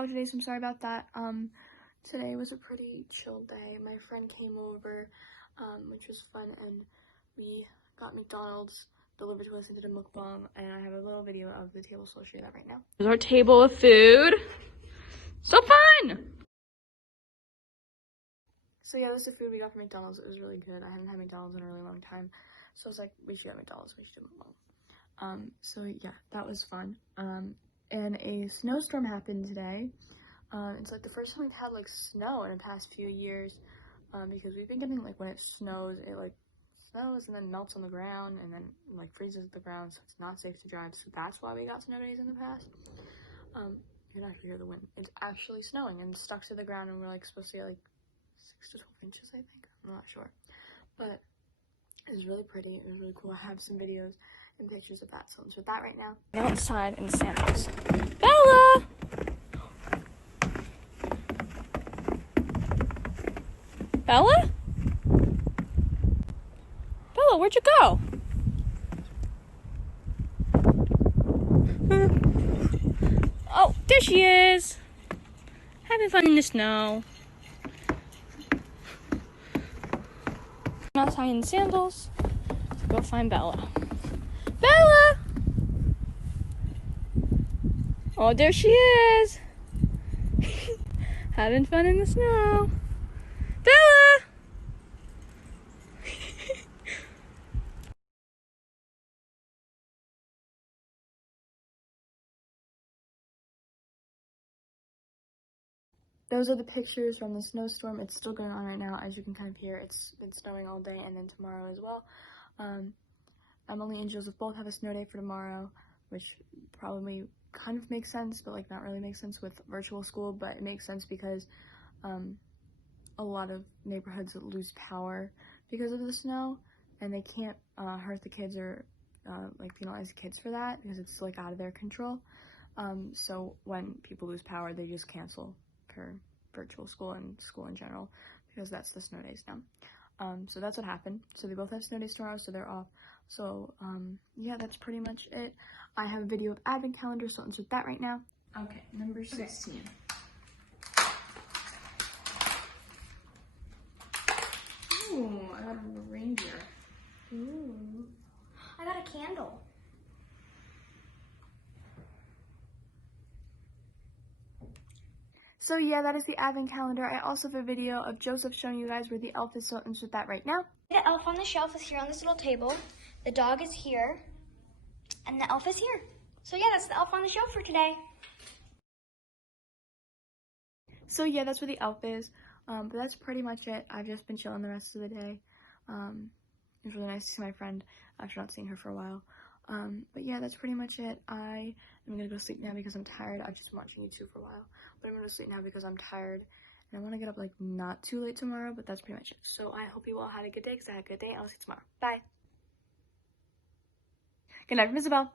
vlog today, so I'm sorry about that. Today was a pretty chill day. My friend came over, which was fun, and we got McDonald's delivered to us and did a mukbang, and I have a little video of the table, so I'll show you that right now. Here's our table of food. So fun! So yeah, this is the food we got from McDonald's. It was really good. I haven't had McDonald's in a really long time, so I was like, we should get McDonald's, we should do mukbang. So yeah, that was fun. And a snowstorm happened today. It's like the first time we've had like snow in the past few years, because we've been getting like when it snows, it like snows and then melts on the ground and then like freezes the ground, so it's not safe to drive. So that's why we got snow days in the past. You can actually hear the wind. It's actually snowing and stuck to the ground, and we're like supposed to get like 6 to 12 inches, I think. I'm not sure, but it was really pretty. It was really cool. I have some videos and pictures of that, so let's do that right now. Outside in sandals. Bella! Bella? Bella, where'd you go? Oh, there she is. Having fun in the snow. I'm outside in sandals. Let's go find Bella. Bella! Oh, there she is. Having fun in the snow. Bella! Those are the pictures from the snowstorm. It's still going on right now, as you can kind of hear. It's been snowing all day and then tomorrow as well. Emily and Joseph both have a snow day for tomorrow, which probably kind of makes sense, but like not really makes sense with virtual school, but it makes sense because a lot of neighborhoods lose power because of the snow, and they can't hurt the kids or like penalize the kids for that because it's like out of their control. So when people lose power, they just cancel for virtual school and school in general, because that's the snow days now. So that's what happened. So they both have snow days tomorrow, so they're off. So yeah, that's pretty much it. I have a video of advent calendar, so I'll insert that right now. Okay, number 16. Ooh, I got a reindeer. Ooh, I got a candle. So yeah, that is the advent calendar. I also have a video of Joseph showing you guys where the elf is, so I'll insert that right now. The elf on the shelf is here on this little table. The dog is here, and the elf is here. So yeah, that's the elf on the shelf for today. So yeah, that's where the elf is. But that's pretty much it. I've just been chilling the rest of the day. It was really nice to see my friend after not seeing her for a while. But yeah, that's pretty much it. I am gonna go sleep now because I'm tired. I've just been watching YouTube for a while, but I'm gonna sleep now because I'm tired, and I want to get up like not too late tomorrow. But that's pretty much it. So I hope you all had a good day, because I had a good day. I'll see you tomorrow. Bye. Good night from Isabel.